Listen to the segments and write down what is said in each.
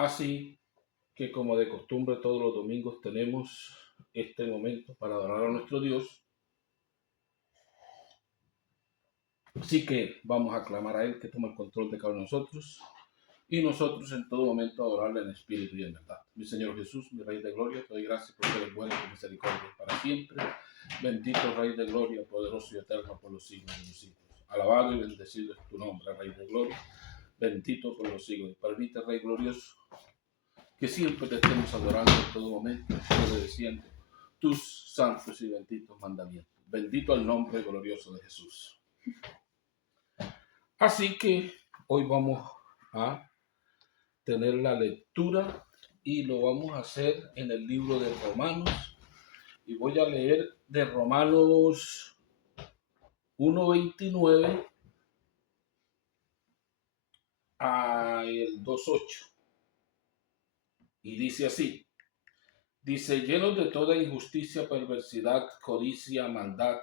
Así que como de costumbre todos los domingos tenemos este momento para adorar a nuestro Dios. Así que vamos a clamar a Él que tome el control de cada uno de nosotros y nosotros en todo momento adorarle en espíritu y en verdad. Mi Señor Jesús, mi Rey de Gloria, te doy gracias porque eres bueno y tu misericordia es para siempre. Bendito Rey de Gloria, poderoso y eterno por los siglos de los siglos. Alabado y bendecido es tu nombre, Rey de Gloria. Bendito por los siglos. Permite, Rey glorioso, que siempre te estemos adorando en todo momento, obedeciendo tus santos y benditos mandamientos. Bendito el nombre glorioso de Jesús. Así que hoy vamos a tener la lectura y lo vamos a hacer en el libro de Romanos. Y voy a leer de Romanos 1:29 al 2:8. Y dice así. Dice, llenos de toda injusticia, perversidad, codicia, maldad,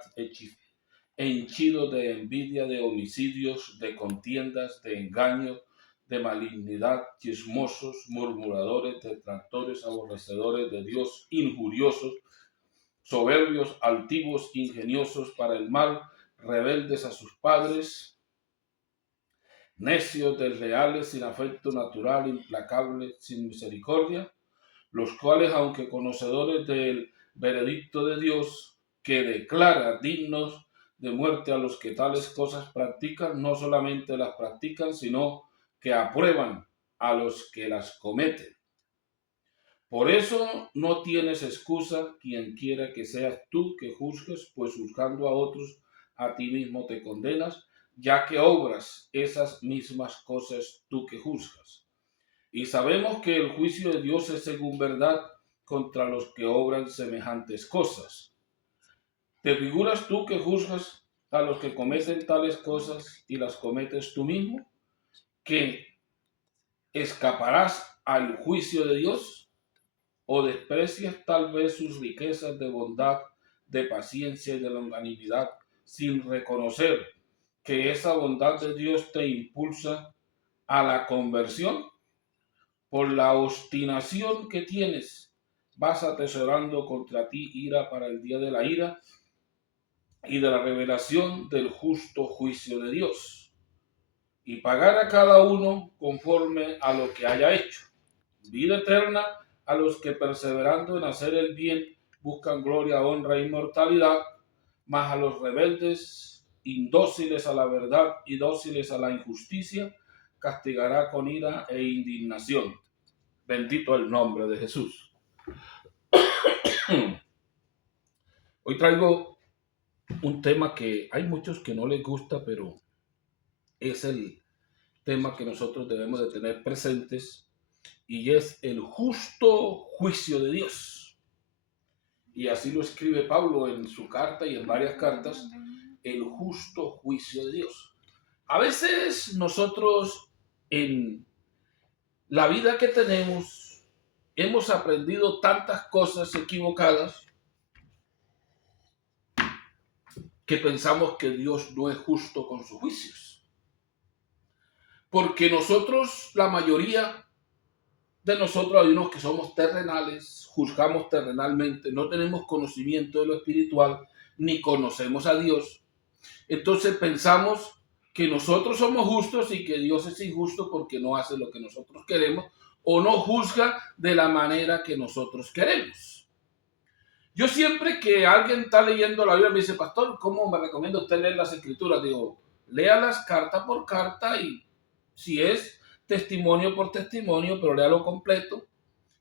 henchidos de envidia, de homicidios, de contiendas, de engaño, de malignidad, chismosos, murmuradores, detractores, aborrecedores de Dios, injuriosos, soberbios, altivos, ingeniosos para el mal, rebeldes a sus padres, necios, desleales, sin afecto natural, implacables, sin misericordia, los cuales, aunque conocedores del veredicto de Dios, que declara dignos de muerte a los que tales cosas practican, no solamente las practican, sino que aprueban a los que las cometen. Por eso no tienes excusa, quien quiera que seas tú que juzgues, pues juzgando a otros, a ti mismo te condenas, ya que obras esas mismas cosas tú que juzgas. Y sabemos que el juicio de Dios es según verdad contra los que obran semejantes cosas. ¿Te figuras tú que juzgas a los que cometen tales cosas y las cometes tú mismo? ¿Que escaparás al juicio de Dios? ¿O desprecias tal vez sus riquezas de bondad, de paciencia y de longanimidad, sin reconocer que esa bondad de Dios te impulsa a la conversión? Por la obstinación que tienes, vas atesorando contra ti ira para el día de la ira y de la revelación del justo juicio de Dios, y pagar a cada uno conforme a lo que haya hecho. Vida eterna a los que perseverando en hacer el bien buscan gloria, honra e inmortalidad, mas a los rebeldes, indóciles a la verdad y dóciles a la injusticia, castigará con ira e indignación. Bendito el nombre de Jesús. Hoy traigo un tema que hay muchos que no les gusta, pero es el tema que nosotros debemos de tener presentes, y es el justo juicio de Dios. Y así lo escribe Pablo en su carta y en varias cartas, el justo juicio de Dios. A veces nosotros en la vida que tenemos hemos aprendido tantas cosas equivocadas que pensamos que Dios no es justo con sus juicios. Porque nosotros, la mayoría de nosotros, hay unos que somos terrenales, juzgamos terrenalmente, no tenemos conocimiento de lo espiritual, ni conocemos a Dios. Entonces pensamos que nosotros somos justos y que Dios es injusto porque no hace lo que nosotros queremos o no juzga de la manera que nosotros queremos. Yo siempre que alguien está leyendo la Biblia me dice, pastor, ¿cómo me recomienda usted leer las escrituras? Digo, léalas carta por carta y si es testimonio por testimonio, pero léalo completo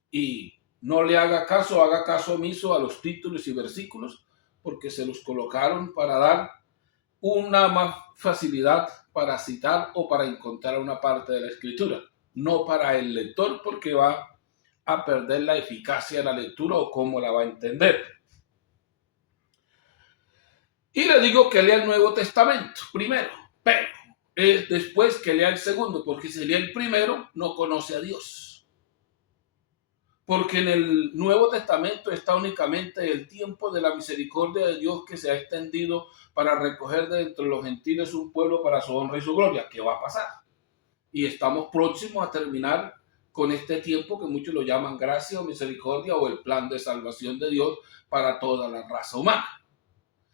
y no le haga caso omiso a los títulos y versículos porque se los colocaron para dar una más facilidad para citar o para encontrar una parte de la escritura, no para el lector porque va a perder la eficacia de la lectura o cómo la va a entender. Y le digo que lea el Nuevo Testamento primero, pero después que lea el segundo, porque si lee el primero no conoce a Dios. Porque en el Nuevo Testamento está únicamente el tiempo de la misericordia de Dios que se ha extendido para recoger de entre los gentiles un pueblo para su honra y su gloria, que va a pasar. Y estamos próximos a terminar con este tiempo que muchos lo llaman gracia o misericordia o el plan de salvación de Dios para toda la raza humana.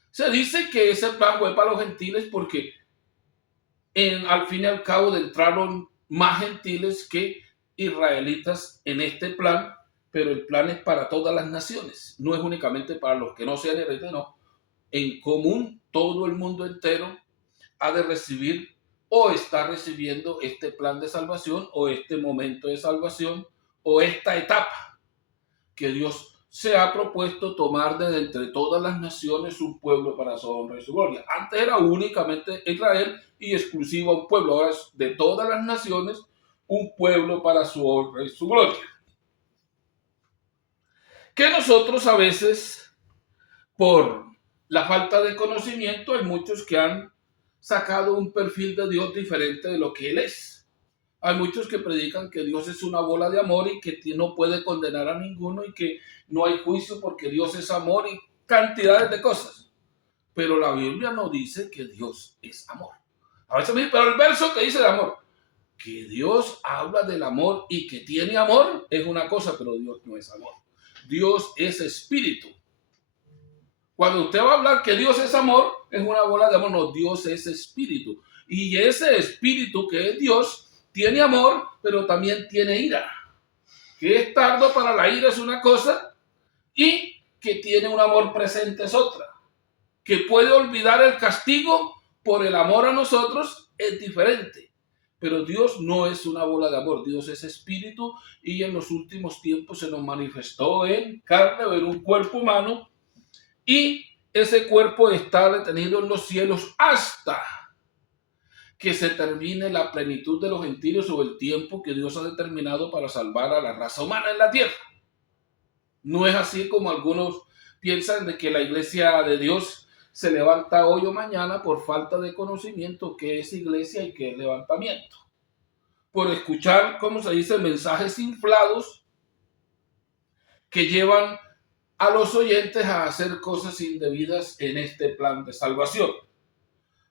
Se dice que ese plan fue para los gentiles porque al fin y al cabo entraron más gentiles que israelitas en este plan, pero el plan es para todas las naciones, no es únicamente para los que no sean israelitas, no. En común, todo el mundo entero ha de recibir o está recibiendo este plan de salvación o este momento de salvación o esta etapa que Dios se ha propuesto tomar de entre todas las naciones un pueblo para su honra y su gloria. Antes era únicamente Israel y exclusivo a un pueblo, ahora es de todas las naciones un pueblo para su honra y su gloria. Que nosotros a veces, por la falta de conocimiento, hay muchos que han sacado un perfil de Dios diferente de lo que Él es. Hay muchos que predican que Dios es una bola de amor y que no puede condenar a ninguno y que no hay juicio porque Dios es amor y cantidades de cosas. Pero la Biblia no dice que Dios es amor. A veces me dicen, pero el verso que dice de amor, que Dios habla del amor y que tiene amor es una cosa, pero Dios no es amor. Dios es espíritu. Cuando usted va a hablar que Dios es amor, es una bola de amor. No, Dios es espíritu. Y ese espíritu que es Dios tiene amor, pero también tiene ira. Que es tardo para la ira es una cosa y que tiene un amor presente es otra. Que puede olvidar el castigo por el amor a nosotros es diferente. Pero Dios no es una bola de amor, Dios es espíritu y en los últimos tiempos se nos manifestó en carne o en un cuerpo humano y ese cuerpo está detenido en los cielos hasta que se termine la plenitud de los gentiles o el tiempo que Dios ha determinado para salvar a la raza humana en la tierra. No es así como algunos piensan de que la iglesia de Dios se levanta hoy o mañana por falta de conocimiento qué es iglesia y qué es levantamiento. Por escuchar, como se dice, mensajes inflados que llevan a los oyentes a hacer cosas indebidas en este plan de salvación.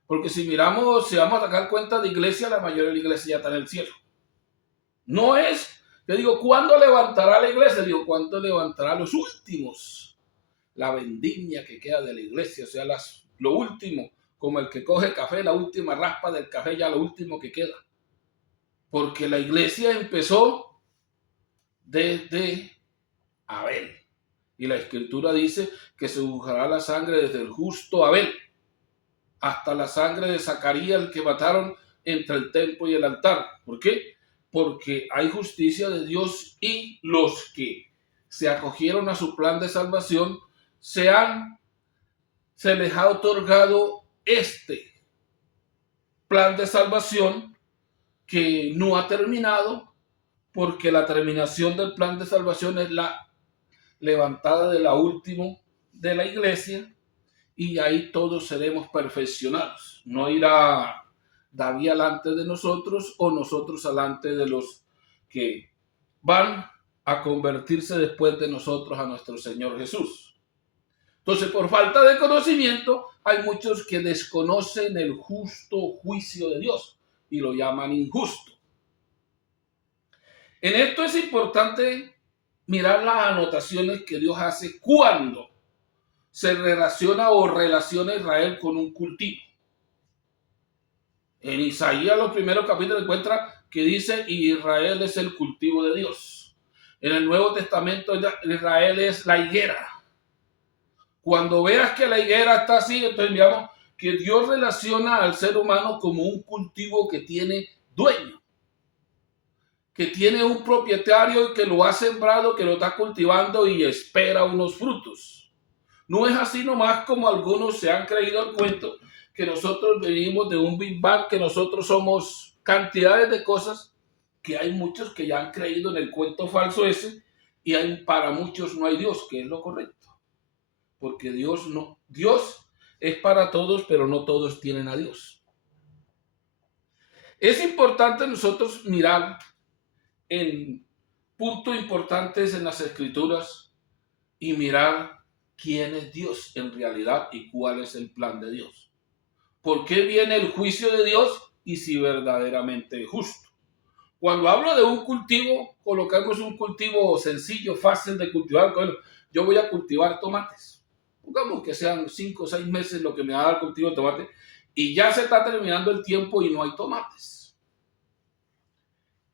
Porque si miramos, si vamos a sacar cuenta de iglesia, la mayoría de la iglesia ya está en el cielo. No es, yo digo, ¿cuándo levantará la iglesia? Digo, ¿cuándo levantará los últimos? La vendimia que queda de la iglesia, o sea, lo último, como el que coge café, la última raspa del café, ya lo último que queda. Porque la iglesia empezó desde Abel. Y la escritura dice que se juzgará la sangre desde el justo Abel hasta la sangre de Zacarías, el que mataron entre el templo y el altar. ¿Por qué? Porque hay justicia de Dios y los que se acogieron a su plan de salvación se les ha otorgado este plan de salvación que no ha terminado, porque la terminación del plan de salvación es la levantada de la última de la iglesia y ahí todos seremos perfeccionados. No irá David alante de nosotros o nosotros alante de los que van a convertirse después de nosotros a nuestro Señor Jesús. Entonces, por falta de conocimiento, hay muchos que desconocen el justo juicio de Dios y lo llaman injusto. En esto es importante mirar las anotaciones que Dios hace cuando se relaciona o relaciona a Israel con un cultivo. En Isaías, los primeros capítulos, encuentra que dice Israel es el cultivo de Dios. En el Nuevo Testamento, Israel es la higuera. Cuando veas que la higuera está así, entonces digamos que Dios relaciona al ser humano como un cultivo que tiene dueño, que tiene un propietario que lo ha sembrado, que lo está cultivando y espera unos frutos. No es así nomás como algunos se han creído el cuento, que nosotros venimos de un Big Bang, que nosotros somos cantidades de cosas, que hay muchos que ya han creído en el cuento falso ese, y para muchos no hay Dios, que es lo correcto. Porque Dios es para todos, pero no todos tienen a Dios. Es importante nosotros mirar en puntos importantes en las Escrituras y mirar quién es Dios en realidad y cuál es el plan de Dios. ¿Por qué viene el juicio de Dios y si verdaderamente es justo? Cuando hablo de un cultivo, colocamos un cultivo sencillo, fácil de cultivar. Bueno, yo voy a cultivar tomates. Pongamos que sean 5 o 6 meses lo que me va a dar el cultivo de tomate y ya se está terminando el tiempo y no hay tomates.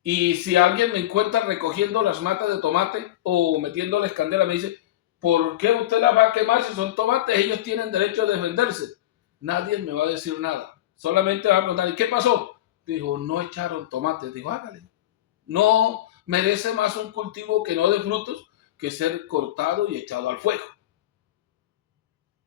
Y si alguien me encuentra recogiendo las matas de tomate o metiéndoles candela, me dice, ¿por qué usted las va a quemar si son tomates? Ellos tienen derecho a defenderse. Nadie me va a decir nada. Solamente va a preguntar, ¿y qué pasó? Dijo, no echaron tomates. Dijo, hágale. No merece más un cultivo que no dé frutos que ser cortado y echado al fuego.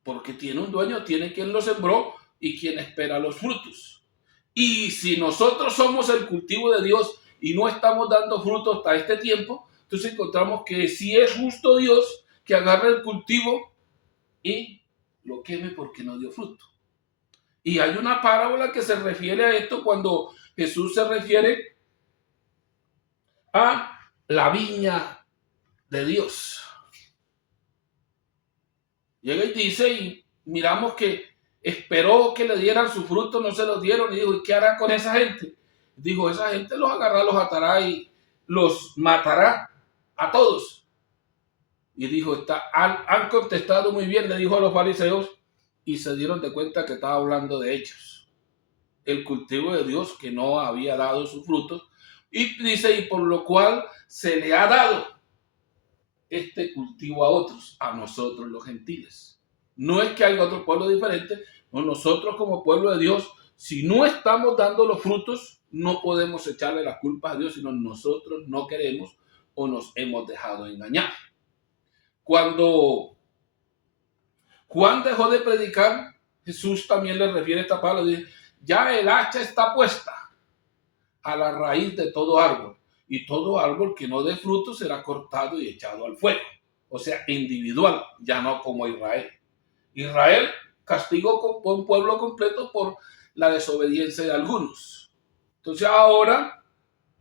Porque tiene un dueño, tiene quien lo sembró y quien espera los frutos. Y si nosotros somos el cultivo de Dios y no estamos dando frutos hasta este tiempo, entonces encontramos que si es justo Dios que agarre el cultivo y lo queme porque no dio fruto. Y hay una parábola que se refiere a esto cuando Jesús se refiere a la viña de Dios. Llega y dice, y miramos que esperó que le dieran su fruto, no se los dieron, y dijo, ¿y qué hará con esa gente? Dijo, esa gente los agarrará, los atará y los matará a todos. Y dijo, han contestado muy bien, le dijo a los fariseos, y se dieron de cuenta que estaba hablando de ellos. El cultivo de Dios que no había dado sus frutos, y dice, y por lo cual se le ha dado este cultivo a otros, a nosotros los gentiles. No es que haya otro pueblo diferente, no, nosotros como pueblo de Dios, si no estamos dando los frutos, no podemos echarle la culpa a Dios, sino nosotros no queremos o nos hemos dejado engañar. Cuando Juan dejó de predicar, Jesús también le refiere esta palabra, dice, ya el hacha está puesta a la raíz de todo árbol, y todo árbol que no dé fruto será cortado y echado al fuego. O sea, individual, ya no como Israel. Israel castigó por un pueblo completo por la desobediencia de algunos. Entonces ahora,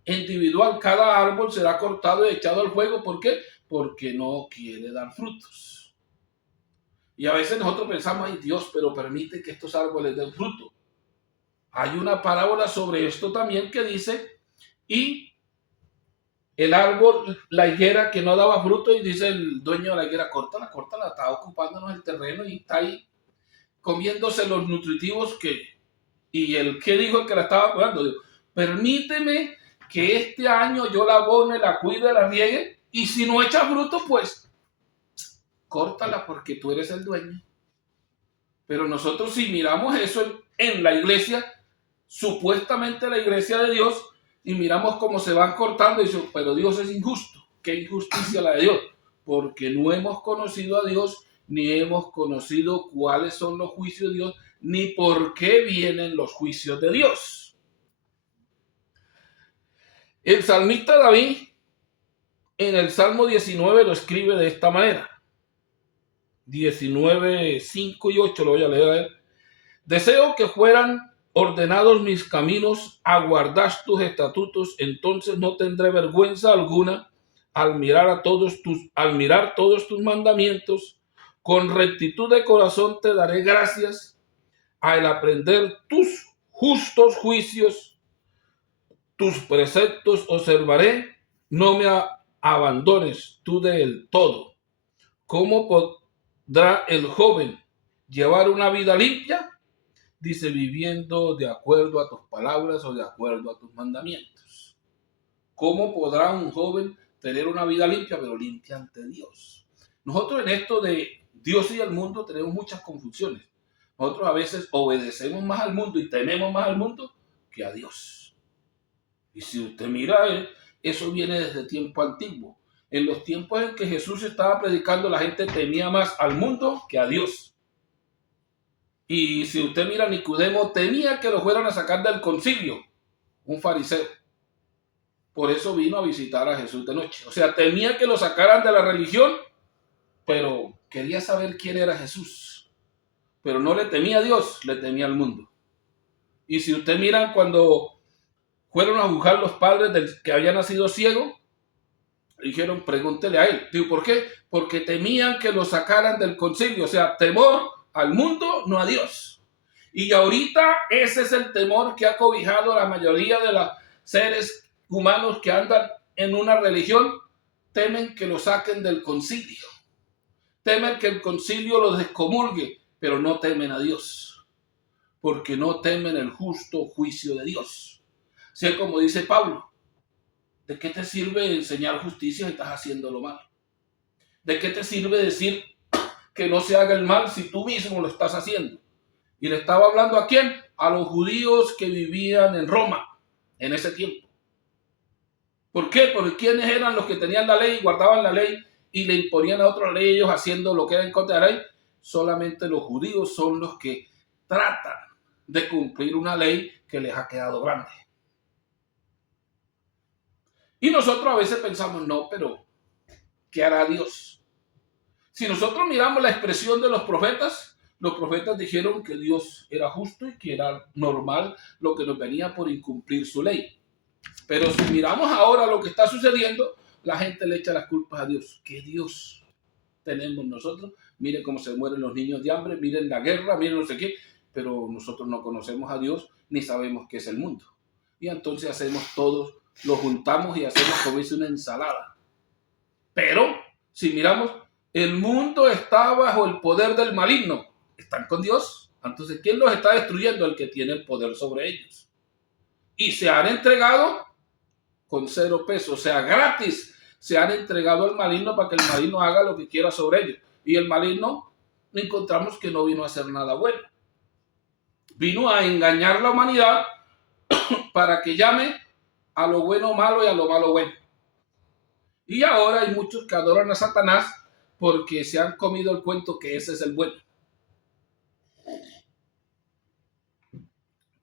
individual, cada árbol será cortado y echado al fuego. ¿Por qué? Porque no quiere dar frutos. Y a veces nosotros pensamos, ay Dios, pero permite que estos árboles den fruto. Hay una parábola sobre esto también que dice, y el árbol, la higuera que no daba fruto, y dice el dueño de la higuera, córtala, está ocupándonos el terreno y está ahí comiéndose los nutritivos y el que dijo que la estaba cuidando, dijo, permíteme que este año yo la abone, la cuide, la riegue, y si no echa fruto, pues córtala porque tú eres el dueño. Pero nosotros si miramos eso en la iglesia, supuestamente la iglesia de Dios, y miramos cómo se van cortando y dicen, pero Dios es injusto. ¿Qué injusticia la de Dios? Porque no hemos conocido a Dios, ni hemos conocido cuáles son los juicios de Dios, ni por qué vienen los juicios de Dios. El salmista David, en el Salmo 19, lo escribe de esta manera. 19, 5 y 8 lo voy a leer a él. Deseo que fueran ordenados mis caminos, aguardad tus estatutos, entonces no tendré vergüenza alguna al mirar todos tus mandamientos. Con rectitud de corazón te daré gracias al aprender tus justos juicios. Tus preceptos observaré, no me abandones tú del todo. ¿Cómo podrá el joven llevar una vida limpia? Dice, viviendo de acuerdo a tus palabras o de acuerdo a tus mandamientos. ¿Cómo podrá un joven tener una vida limpia, pero limpia ante Dios? Nosotros en esto de Dios y el mundo tenemos muchas confusiones. Nosotros a veces obedecemos más al mundo y tememos más al mundo que a Dios. Y si usted mira, eso viene desde tiempo antiguo. En los tiempos en que Jesús estaba predicando, la gente temía más al mundo que a Dios. Y si usted mira, Nicodemo temía que lo fueran a sacar del concilio, un fariseo. Por eso vino a visitar a Jesús de noche. O sea, temía que lo sacaran de la religión, pero quería saber quién era Jesús. Pero no le temía a Dios, le temía al mundo. Y si usted mira, cuando fueron a juzgar los padres del que había nacido ciego, dijeron, pregúntele a él. Digo, ¿por qué? Porque temían que lo sacaran del concilio. O sea, temor al mundo, no a Dios. Y ahorita ese es el temor que ha cobijado a la mayoría de los seres humanos que andan en una religión temen que lo saquen del concilio. Temen que el concilio los excomulgue, pero no temen a Dios, porque no temen el justo juicio de Dios. Sea como dice Pablo, ¿de qué te sirve enseñar justicia si estás haciendo lo malo? ¿De qué te sirve decir que no se haga el mal si tú mismo lo estás haciendo? Y le estaba hablando ¿a quién? A los judíos que vivían en Roma en ese tiempo. ¿Por qué? Porque ¿quiénes eran los que tenían la ley y guardaban la ley y le imponían a otros ley ellos haciendo lo que era en contra de la ley? Solamente los judíos son los que tratan de cumplir una ley que les ha quedado grande. Y nosotros a veces pensamos, no, pero ¿qué hará Dios? Si nosotros miramos la expresión de los profetas dijeron que Dios era justo y que era normal lo que nos venía por incumplir su ley. Pero si miramos ahora lo que está sucediendo, la gente le echa las culpas a Dios. ¿Qué Dios tenemos nosotros? Miren cómo se mueren los niños de hambre, miren la guerra, miren no sé qué. Pero nosotros no conocemos a Dios ni sabemos qué es el mundo. Y entonces hacemos todos, lo juntamos y hacemos como dice una ensalada. Pero si miramos, el mundo está bajo el poder del maligno. ¿Están con Dios? Entonces, ¿quién los está destruyendo? El que tiene el poder sobre ellos. Y se han entregado con 0 pesos, o sea, gratis, se han entregado al maligno para que el maligno haga lo que quiera sobre ellos. Y el maligno encontramos que no vino a hacer nada bueno. Vino a engañar a la humanidad para que llame a lo bueno malo y a lo malo bueno. Y ahora hay muchos que adoran a Satanás porque se han comido el cuento que ese es el bueno.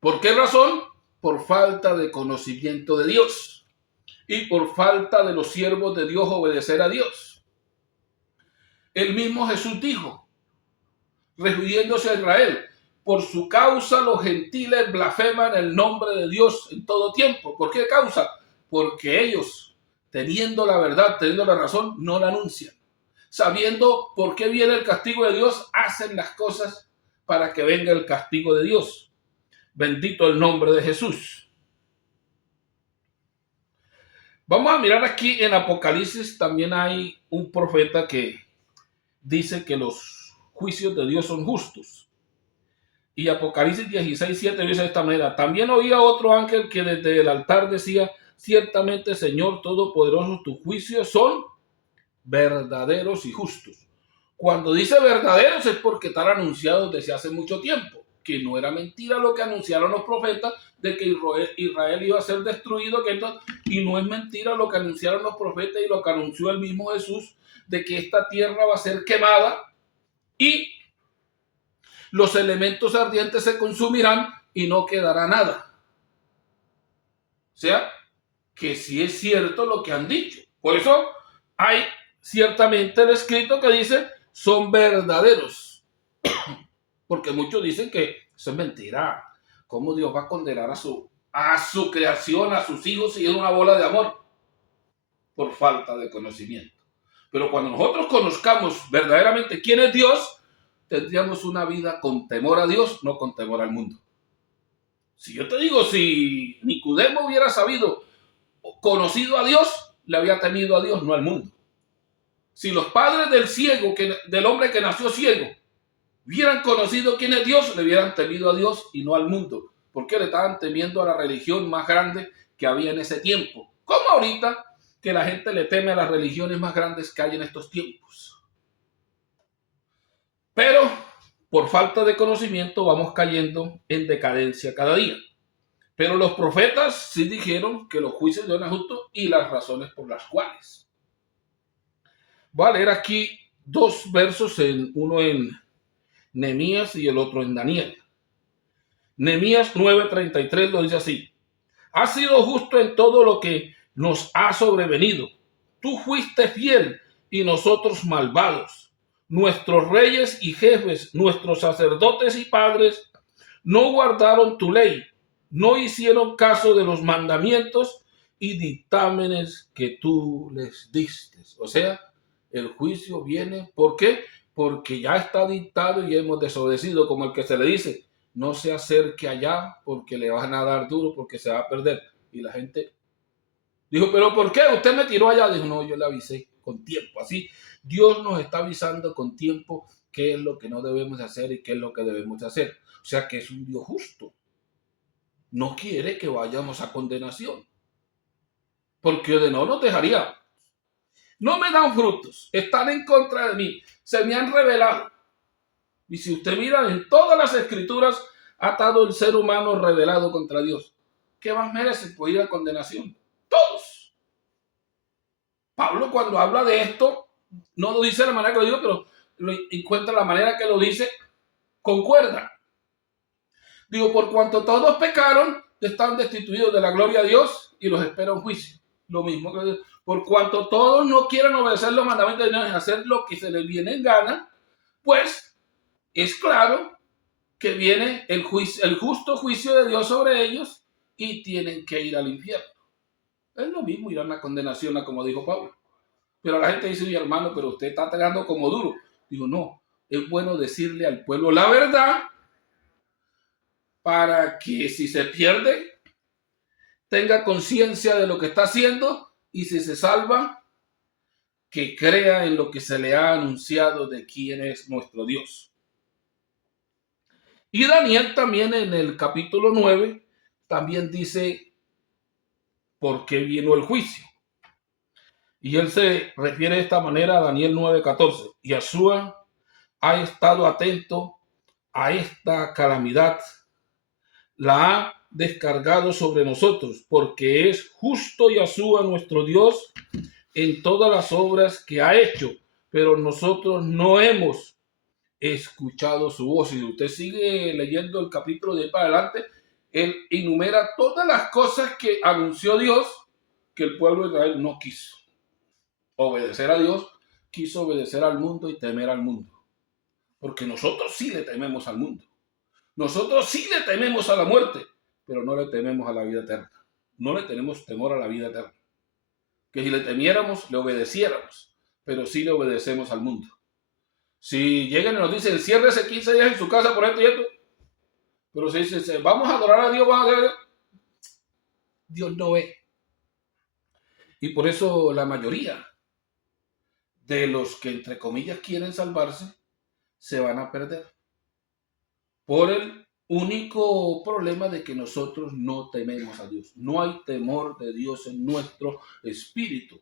¿Por qué razón? Por falta de conocimiento de Dios y por falta de los siervos de Dios obedecer a Dios. El mismo Jesús dijo, refiriéndose a Israel, por su causa los gentiles blasfeman el nombre de Dios en todo tiempo. ¿Por qué causa? Porque ellos, teniendo la verdad, teniendo la razón, no la anuncian. Sabiendo por qué viene el castigo de Dios, hacen las cosas para que venga el castigo de Dios. Bendito el nombre de Jesús. Vamos a mirar aquí en Apocalipsis, también hay un profeta que dice que los juicios de Dios son justos. Y Apocalipsis 16:7 dice de esta manera, también oía otro ángel que desde el altar decía, ciertamente Señor Todopoderoso, tus juicios son verdaderos y justos. Cuando dice verdaderos es porque están anunciados desde hace mucho tiempo, que no era mentira lo que anunciaron los profetas de que Israel iba a ser destruido, y no es mentira lo que anunciaron los profetas y lo que anunció el mismo Jesús, de que esta tierra va a ser quemada y los elementos ardientes se consumirán y no quedará nada. O sea, que sí es cierto lo que han dicho. Por eso hay ciertamente el escrito que dice son verdaderos. Porque muchos dicen que eso es mentira. ¿Cómo Dios va a condenar a su creación, a sus hijos, si es una bola de amor? Por falta de conocimiento. Pero cuando nosotros conozcamos verdaderamente quién es Dios, tendríamos una vida con temor a Dios, no con temor al mundo. Si yo te digo, si Nicodemo hubiera sabido, conocido a Dios, le había temido a Dios, no al mundo. Si los padres del ciego, del hombre que nació ciego, hubieran conocido quién es Dios, le hubieran temido a Dios y no al mundo. Porque le estaban temiendo a la religión más grande que había en ese tiempo. Como ahorita que la gente le teme a las religiones más grandes que hay en estos tiempos. Pero por falta de conocimiento vamos cayendo en decadencia cada día. Pero los profetas sí dijeron que los juicios de Dios eran justos y las razones por las cuales. Voy a leer aquí 2 versos, uno en Nehemías y el otro en Daniel. Nehemías 9:33 lo dice así. Has sido justo en todo lo que nos ha sobrevenido. Tú fuiste fiel y nosotros malvados. Nuestros reyes y jefes, nuestros sacerdotes y padres no guardaron tu ley, no hicieron caso de los mandamientos y dictámenes que tú les diste. O sea, el juicio viene, ¿por qué? Porque ya está dictado y hemos desobedecido, como el que se le dice, no se acerque allá porque le van a dar duro, porque se va a perder. Y la gente Dijo, pero ¿por qué? Usted me tiró allá. Dijo, no, yo le avisé con tiempo. Así, Dios nos está avisando con tiempo qué es lo que no debemos hacer y qué es lo que debemos hacer. O sea que es un Dios justo. No quiere que vayamos a condenación. Porque de no nos dejaría. No me dan frutos. Están en contra de mí. Se me han revelado. Y si usted mira en todas las escrituras, ha estado el ser humano revelado contra Dios. ¿Qué más merece? Pues ir a condenación. Todos. Pablo cuando habla de esto, no lo dice de la manera que lo digo, pero lo encuentra la manera que lo dice, concuerda. Digo, por cuanto todos pecaron, están destituidos de la gloria de Dios y los espera un juicio. Lo mismo que por cuanto todos no quieren obedecer los mandamientos de Dios y hacer lo que se les viene en gana, pues es claro que viene el justo juicio de Dios sobre ellos y tienen que ir al infierno. Es lo mismo, ir a una condenación, como dijo Pablo. Pero la gente dice, mi hermano, pero usted está tragando como duro. Digo, no, es bueno decirle al pueblo la verdad para que si se pierde, tenga conciencia de lo que está haciendo y si se salva, que crea en lo que se le ha anunciado de quién es nuestro Dios. Y Daniel también en el capítulo 9 también dice por qué vino el juicio. Y él se refiere de esta manera a Daniel 9:14. Yahshua ha estado atento a esta calamidad, la ha descargado sobre nosotros, porque es justo Yahshua nuestro Dios en todas las obras que ha hecho, pero nosotros no hemos escuchado su voz. Y si usted sigue leyendo el capítulo de ahí para adelante, él enumera todas las cosas que anunció Dios que el pueblo de Israel no quiso obedecer a Dios, quiso obedecer al mundo y temer al mundo. Porque nosotros sí le tememos al mundo. Nosotros sí le tememos a la muerte, pero no le tememos a la vida eterna. No le tenemos temor a la vida eterna. Que si le temiéramos, le obedeciéramos, pero sí le obedecemos al mundo. Si llegan y nos dicen, enciérrese 15 días en su casa por esto y esto, pero si dicen, vamos a adorar a Dios, vamos a adorar a Dios, Dios no ve. Y por eso la mayoría de los que entre comillas quieren salvarse, se van a perder. Por el único problema de que nosotros no tememos a Dios. No hay temor de Dios en nuestro espíritu.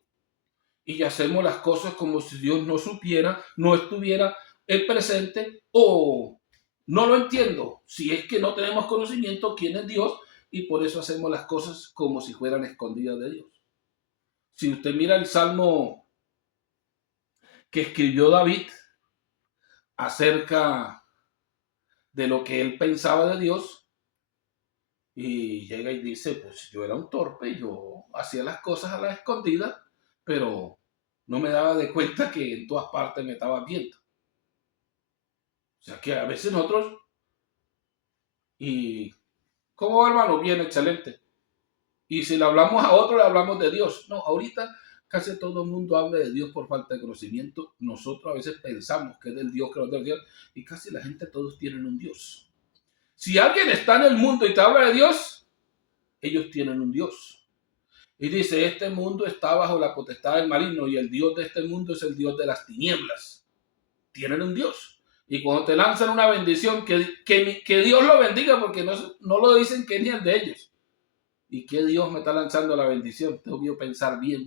Y hacemos las cosas como si Dios no supiera, no estuviera en presente o no lo entiendo. Si es que no tenemos conocimiento quién es Dios y por eso hacemos las cosas como si fueran escondidas de Dios. Si usted mira el salmo que escribió David acerca de lo que él pensaba de Dios y llega y dice, pues yo era un torpe, yo hacía las cosas a la escondida, pero no me daba de cuenta que en todas partes me estaba viendo. O sea que a veces nosotros, y ¿cómo va, hermano? Bien, excelente. Y si le hablamos a otro, le hablamos de Dios. No, ahorita casi todo el mundo habla de Dios por falta de conocimiento. Nosotros a veces pensamos que es del Dios, que es del Dios, y casi la gente, todos tienen un Dios. Si alguien está en el mundo y te habla de Dios, ellos tienen un Dios. Y dice, este mundo está bajo la potestad del maligno y el Dios de este mundo es el Dios de las tinieblas. Tienen un Dios. Y cuando te lanzan una bendición, que Dios lo bendiga porque no lo dicen que ni el de ellos. ¿Y qué Dios me está lanzando la bendición? Tengo que pensar bien.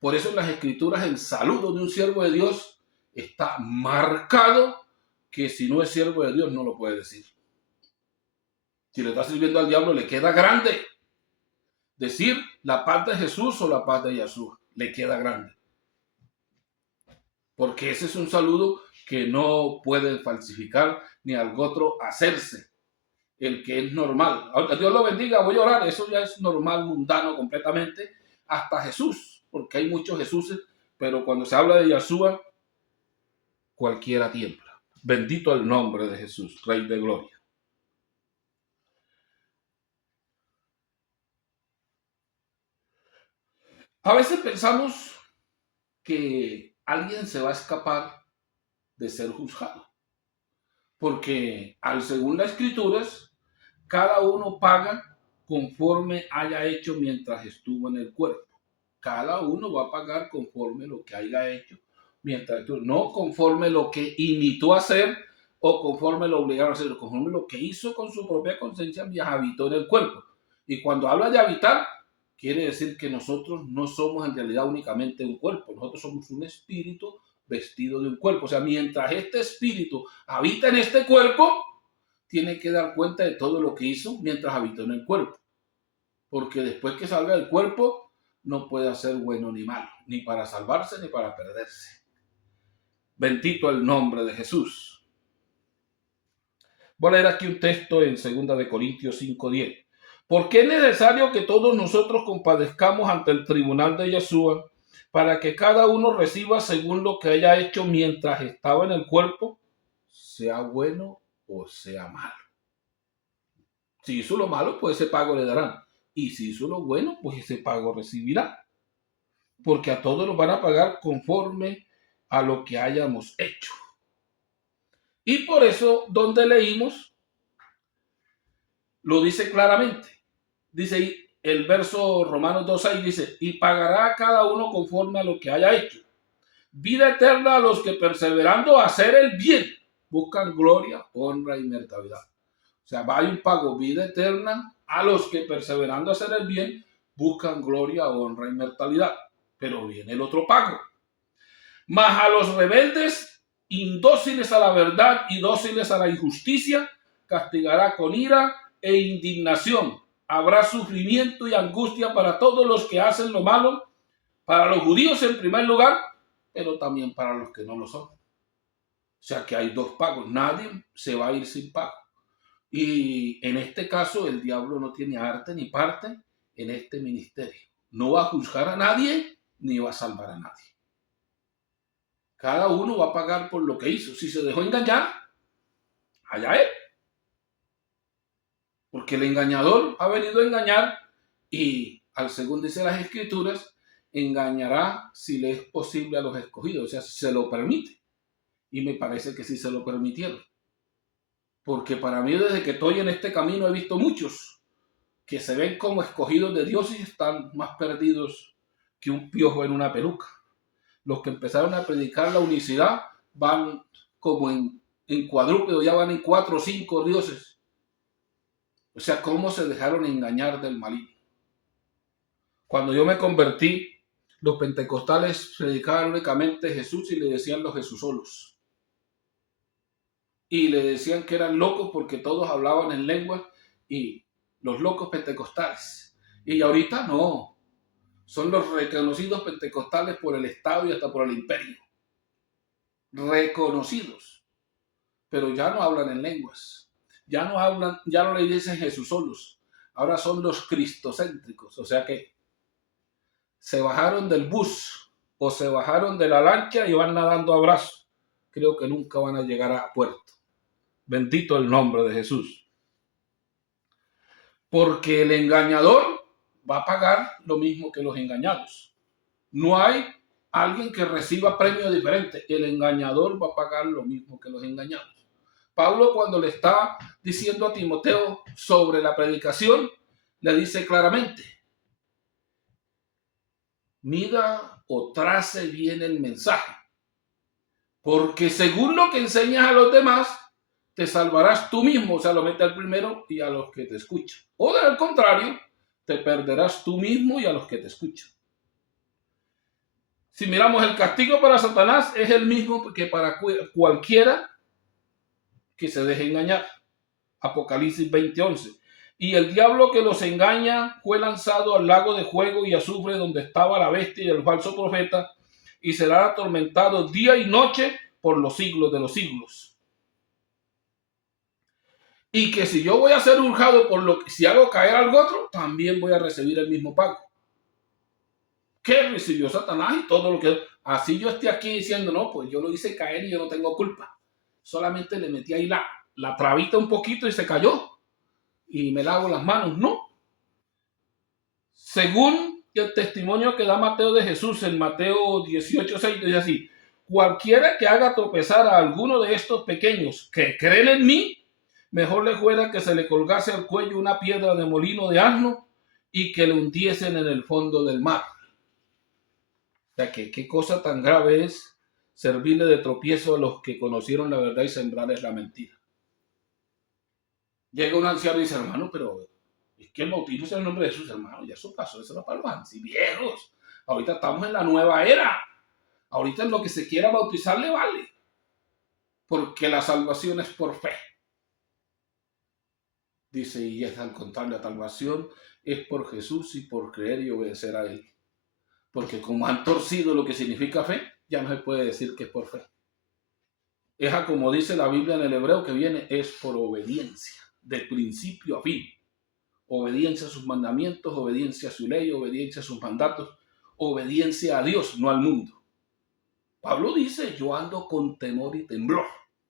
Por eso en las escrituras el saludo de un siervo de Dios está marcado que si no es siervo de Dios no lo puede decir. Si le está sirviendo al diablo le queda grande decir la paz de Jesús o la paz de Yahshua. Le queda grande. Porque ese es un saludo que no pueden falsificar ni algo otro hacerse. El que es normal. Dios lo bendiga, voy a orar. Eso ya es normal, mundano completamente. Hasta Jesús, porque hay muchos Jesuses, pero cuando se habla de Yahshua, cualquiera tiembla. Bendito el nombre de Jesús, Rey de Gloria. A veces pensamos que alguien se va a escapar de ser juzgado, porque según las escrituras, cada uno paga conforme haya hecho mientras estuvo en el cuerpo. Cada uno va a pagar conforme lo que haya hecho mientras estuvo, no conforme lo que imitó a hacer o conforme lo obligaron a hacer, conforme lo que hizo con su propia conciencia mientras habitó en el cuerpo. Y cuando habla de habitar, quiere decir que nosotros no somos en realidad únicamente un cuerpo, nosotros somos un espíritu vestido de un cuerpo. O sea, mientras este espíritu habita en este cuerpo, tiene que dar cuenta de todo lo que hizo mientras habitó en el cuerpo. Porque después que salga del cuerpo, no puede hacer bueno ni malo, ni para salvarse ni para perderse. Bendito el nombre de Jesús. Voy a leer aquí un texto en 2 Corintios 5:10. Porque es necesario que todos nosotros compadezcamos ante el tribunal de Yeshua, para que cada uno reciba según lo que haya hecho mientras estaba en el cuerpo, sea bueno o sea malo. Si hizo lo malo, pues ese pago le darán. Y si hizo lo bueno, pues ese pago recibirá. Porque a todos nos van a pagar conforme a lo que hayamos hecho. Y por eso, donde leímos, lo dice claramente. Dice el verso Romanos 2:6, dice, y pagará a cada uno conforme a lo que haya hecho. Vida eterna a los que perseverando a hacer el bien buscan gloria, honra y inmortalidad. O sea, va a un pago, vida eterna a los que perseverando a hacer el bien buscan gloria, honra y inmortalidad. Pero viene el otro pago. Mas a los rebeldes, indóciles a la verdad y dóciles a la injusticia, castigará con ira e indignación. Habrá sufrimiento y angustia para todos los que hacen lo malo, para los judíos en primer lugar, pero también para los que no lo son. O sea que hay dos pagos. Nadie se va a ir sin pago. Y en este caso el diablo no tiene arte ni parte en este ministerio. No va a juzgar a nadie ni va a salvar a nadie. Cada uno va a pagar por lo que hizo. Si se dejó engañar, allá él. Porque el engañador ha venido a engañar y, al según dice las Escrituras, engañará si le es posible a los escogidos. O sea, si se lo permite. Y me parece que sí se lo permitieron. Porque para mí, desde que estoy en este camino, he visto muchos que se ven como escogidos de Dios y están más perdidos que un piojo en una peluca. Los que empezaron a predicar la unicidad van como en cuadrúpedo, ya van en 4 o 5 dioses. O sea, cómo se dejaron engañar del maligno. Cuando yo me convertí, los pentecostales predicaban únicamente Jesús y le decían los Jesúsolos. Y le decían que eran locos porque todos hablaban en lengua y los locos pentecostales. Y ahorita no, son los reconocidos pentecostales por el Estado y hasta por el imperio. Reconocidos, pero ya no hablan en lenguas, ya no le dicen Jesús solos, ahora son los cristocéntricos, o sea que se bajaron del bus o se bajaron de la lancha y van nadando a brazos. Creo que nunca van a llegar a puerto. Bendito el nombre de Jesús. Porque el engañador va a pagar lo mismo que los engañados. No hay alguien que reciba premio diferente. El engañador va a pagar lo mismo que los engañados. Pablo, cuando le está diciendo a Timoteo sobre la predicación, le dice claramente, mida o trace bien el mensaje, porque según lo que enseñas a los demás, te salvarás tú mismo. O sea, lo mete al primero y a los que te escuchan. O del contrario, te perderás tú mismo y a los que te escuchan. Si miramos, el castigo para Satanás es el mismo que para cualquiera que se deje engañar. Apocalipsis 20:11. Y el diablo que los engaña fue lanzado al lago de fuego y azufre donde estaba la bestia y el falso profeta, y será atormentado día y noche por los siglos de los siglos. Y que si yo voy a ser juzgado por lo que si hago caer al otro, también voy a recibir el mismo pago que recibió Satanás y todo lo que... Así yo esté aquí diciendo, no, pues yo lo hice caer y yo no tengo culpa. Solamente le metí ahí la trabita un poquito y se cayó. Y me lavo las manos, no. Según el testimonio que da Mateo de Jesús en Mateo 18:6, dice así: cualquiera que haga tropezar a alguno de estos pequeños que creen en mí, mejor le fuera que se le colgase al cuello una piedra de molino de asno y que le hundiesen en el fondo del mar. O sea, que qué cosa tan grave es servirle de tropiezo a los que conocieron la verdad y sembrarles la mentira. Llega un anciano y dice, hermano, pero es que el bautismo es el nombre de Jesús, hermano. Ya eso pasó, eso era para los ancianos. Ahorita estamos en la nueva era. Ahorita en lo que se quiera bautizar le vale. Porque la salvación es por fe. Dice, y es al contrario, la salvación es por Jesús y por creer y obedecer a Él. Porque como han torcido lo que significa fe, ya no se puede decir que es por fe. Es como dice la Biblia en el hebreo que viene, es por obediencia, de principio a fin. Obediencia a sus mandamientos, obediencia a su ley, obediencia a sus mandatos, obediencia a Dios, no al mundo. Pablo dice, yo ando con temor y temblor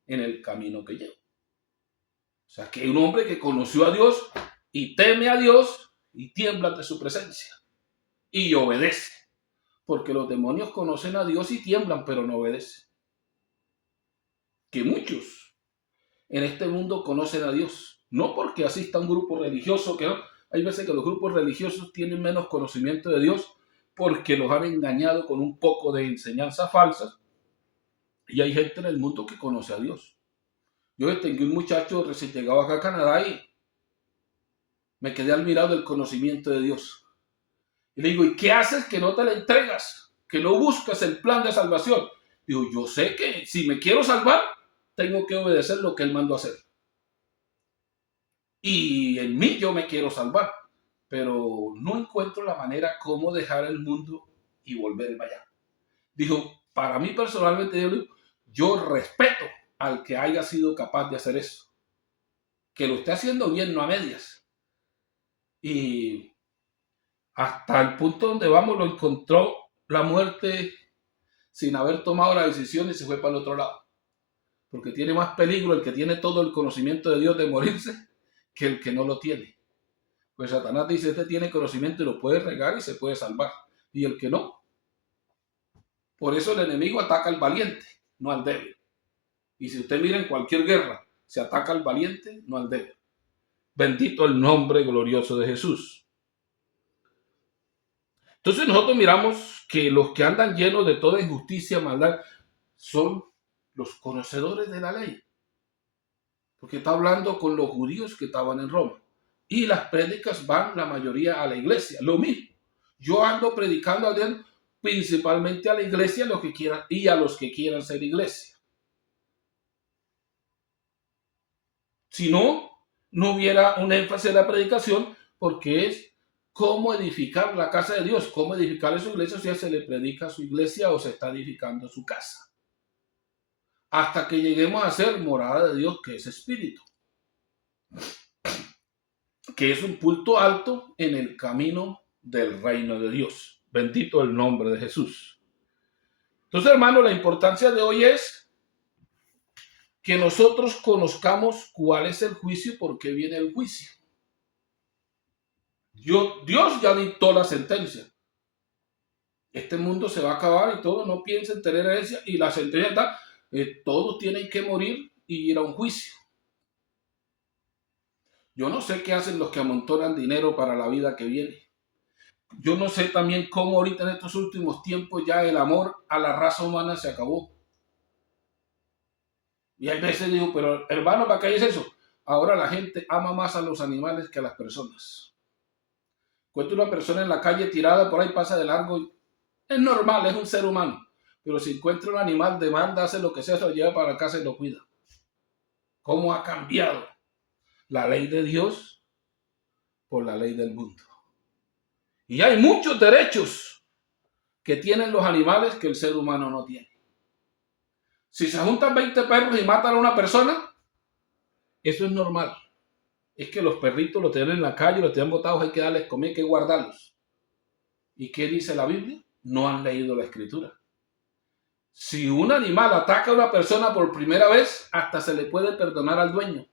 en el camino que llevo. O sea, que un hombre que conoció a Dios y teme a Dios y tiembla ante su presencia y obedece. Porque los demonios conocen a Dios y tiemblan, pero no obedecen. Que muchos en este mundo conocen a Dios, no porque asista a un grupo religioso, que no. Hay veces que los grupos religiosos tienen menos conocimiento de Dios porque los han engañado con un poco de enseñanzas falsas, y hay gente en el mundo que conoce a Dios. Yo distinguí un muchacho recién llegado acá a Canadá y me quedé admirado del conocimiento de Dios. Y le digo, ¿y qué haces que no te la entregas? Que no buscas el plan de salvación. Digo, yo sé que si me quiero salvar, tengo que obedecer lo que Él mandó a hacer. Y en mí yo me quiero salvar, pero no encuentro la manera cómo dejar el mundo y volverme allá. Dijo, para mí personalmente, yo respeto al que haya sido capaz de hacer eso. Que lo esté haciendo bien, no a medias. Y hasta el punto donde vamos lo encontró la muerte sin haber tomado la decisión y se fue para el otro lado. Porque tiene más peligro el que tiene todo el conocimiento de Dios de morirse que el que no lo tiene. Pues Satanás dice, este tiene conocimiento y lo puede regar y se puede salvar. Y el que no. Por eso el enemigo ataca al valiente, no al débil. Y si usted mira en cualquier guerra, se ataca al valiente, no al débil. Bendito el nombre glorioso de Jesús. Entonces nosotros miramos que los que andan llenos de toda injusticia, maldad, son los conocedores de la ley. Porque está hablando con los judíos que estaban en Roma. Y las prédicas van la mayoría a la iglesia. Lo mismo. Yo ando predicando a Dios principalmente a la iglesia los que quieran, y a los que quieran ser iglesia. Si no, no hubiera un énfasis en la predicación, porque es cómo edificar la casa de Dios, cómo edificar su iglesia, si se le predica a su iglesia o se está edificando su casa. Hasta que lleguemos a ser morada de Dios, que es espíritu. Que es un punto alto en el camino del reino de Dios. Bendito el nombre de Jesús. Entonces, hermano, la importancia de hoy es que nosotros conozcamos cuál es el juicio y por qué viene el juicio. Dios ya dictó la sentencia. Este mundo se va a acabar y todos no piensen tener herencia, y la sentencia está, todos tienen que morir y ir a un juicio. Yo no sé qué hacen los que amontonan dinero para la vida que viene. Yo no sé también cómo ahorita en estos últimos tiempos ya el amor a la raza humana se acabó. Y hay veces digo, pero hermano, ¿para qué es eso? Ahora la gente ama más a los animales que a las personas. Cuento una persona en la calle tirada por ahí, pasa de largo. Es normal, es un ser humano. Pero si encuentra un animal, demanda, hace lo que sea, se lo lleva para la casa y lo cuida. ¿Cómo ha cambiado la ley de Dios por la ley del mundo? Y hay muchos derechos que tienen los animales que el ser humano no tiene. Si se juntan 20 perros y matan a una persona, eso es normal. Es que los perritos los tienen en la calle, los tienen botados, hay que darles comida, hay que guardarlos. ¿Y qué dice la Biblia? No han leído la Escritura. Si un animal ataca a una persona por primera vez, hasta se le puede perdonar al dueño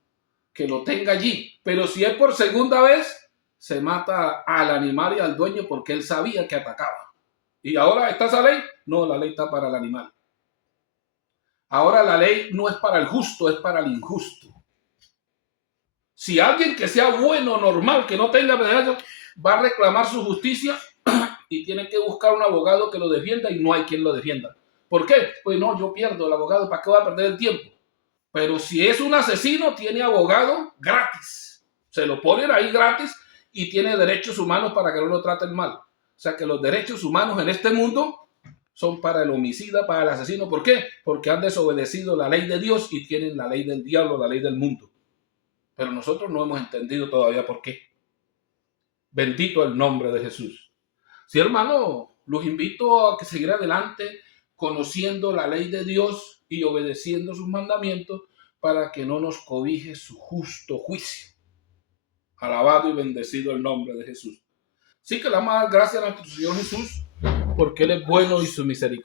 que lo tenga allí. Pero si es por segunda vez, se mata al animal y al dueño porque él sabía que atacaba. ¿Y ahora está esa ley? No, la ley está para el animal. Ahora la ley no es para el justo, es para el injusto. Si alguien que sea bueno, normal, que no tenga pedazos, va a reclamar su justicia y tiene que buscar un abogado que lo defienda y no hay quien lo defienda. ¿Por qué? Pues no, yo pierdo el abogado, ¿para qué va a perder el tiempo? Pero si es un asesino, tiene abogado gratis. Se lo ponen ahí gratis y tiene derechos humanos para que no lo traten mal. O sea que los derechos humanos en este mundo son para el homicida, para el asesino. ¿Por qué? Porque han desobedecido la ley de Dios y tienen la ley del diablo, la ley del mundo. Pero nosotros no hemos entendido todavía por qué. Bendito el nombre de Jesús. Sí, hermano, los invito a que seguir adelante conociendo la ley de Dios y obedeciendo sus mandamientos para que no nos cobije su justo juicio. Alabado y bendecido el nombre de Jesús. Sí que le damos gracias a nuestro Señor Jesús porque Él es bueno y su misericordia